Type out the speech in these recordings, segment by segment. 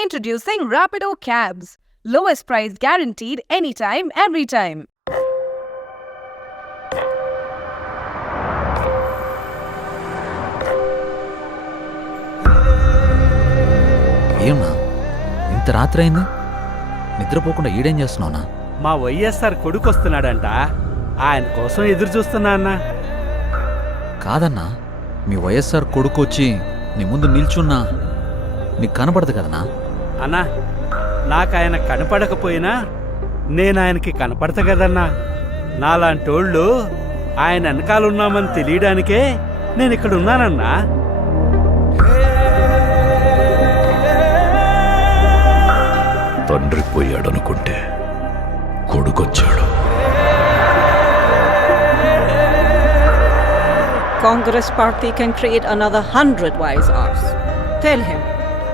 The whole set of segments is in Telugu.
Introducing Rapido Cabs. Lowest price guaranteed anytime, every time. ఏమన్నా ఇంత రాత్రి అయింది, నిద్రపోకుండా ఈడేం చేస్తున్నావునా? మా వైఎస్ఆర్ కొడుకు వస్తున్నాడంట, ఆయన కోసం ఎదురు చూస్తున్నా అన్నా. కాదన్నా, మీ వైఎస్ఆర్ కొడుకు వచ్చి నీ ముందు నిల్చున్నా నీకు కనపడదు కదనా? అన్నా, నాకు ఆయన కనపడకపోయినా నేను ఆయనకి కనపడతా కదన్నా. నాలాంటోళ్ళు ఆయన వెనకాలన్నామని తెలియడానికే నేను ఇక్కడ ఉన్నానన్నా. తండ్రి పోయాడనుకుంటే కొడుకొచ్చాడు. Congress party can create another 100 wise hours. Tell him,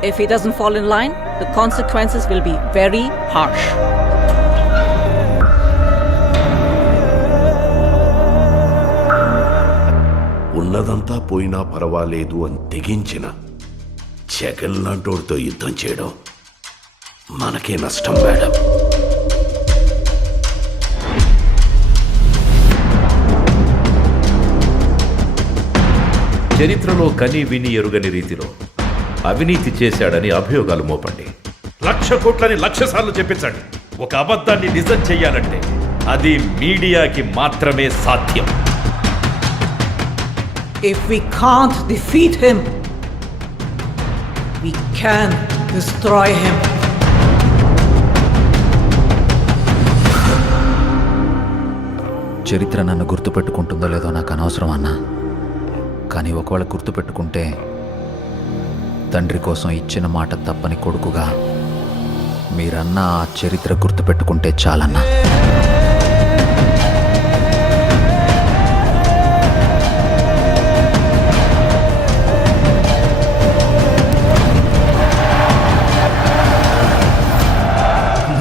if he doesn't fall in line, the consequences will be very harsh. ఉన్నదంతా పోయినా పర్వాలేదు అని తెగించిన జగన్ లాంటోడితో యుద్ధం చేయడం మనకే నష్టం మేడం. చరిత్రలో కని విని ఎరుగని రీతిలో అవినీతి చేశాడని అభియోగాలు మోపండి. 1,00,000 కోట్లని 1,00,000 సార్లు చెప్పించండి. ఒక అబద్ధాన్ని నిజం చెయ్యాలంటే అది మీడియాకి మాత్రమే సాధ్యం. If we can't defeat him, we can destroy him. చరిత్ర నన్ను గుర్తుపెట్టుకుంటుందో లేదో నాకు అనవసరం అన్నా, కానీ ఒకవేళ గుర్తుపెట్టుకుంటే తండ్రి కోసం ఇచ్చిన మాట తప్పని కొడుకుగా మీరన్నా ఆ చరిత్ర గుర్తుపెట్టుకుంటే చాలన్నా.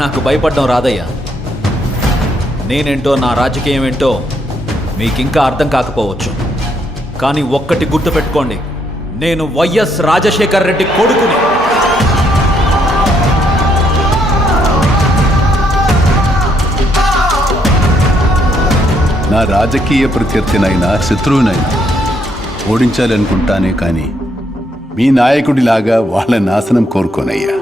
నాకు భయపడడం రాదయ్యా. నేనేంటో, నా రాజకీయం ఏంటో మీకింకా అర్థం కాకపోవచ్చు, కానీ ఒక్కటి గుర్తుపెట్టుకోండి, నేను వైఎస్ రాజశేఖర్ రెడ్డి కొడుకుని. నా రాజకీయ ప్రత్యర్థినైనా శత్రువునైనా ఓడించాలనుకుంటానే కానీ మీ నాయకుడిలాగా వాళ్ళ నాశనం కోరుకోనయ్యా.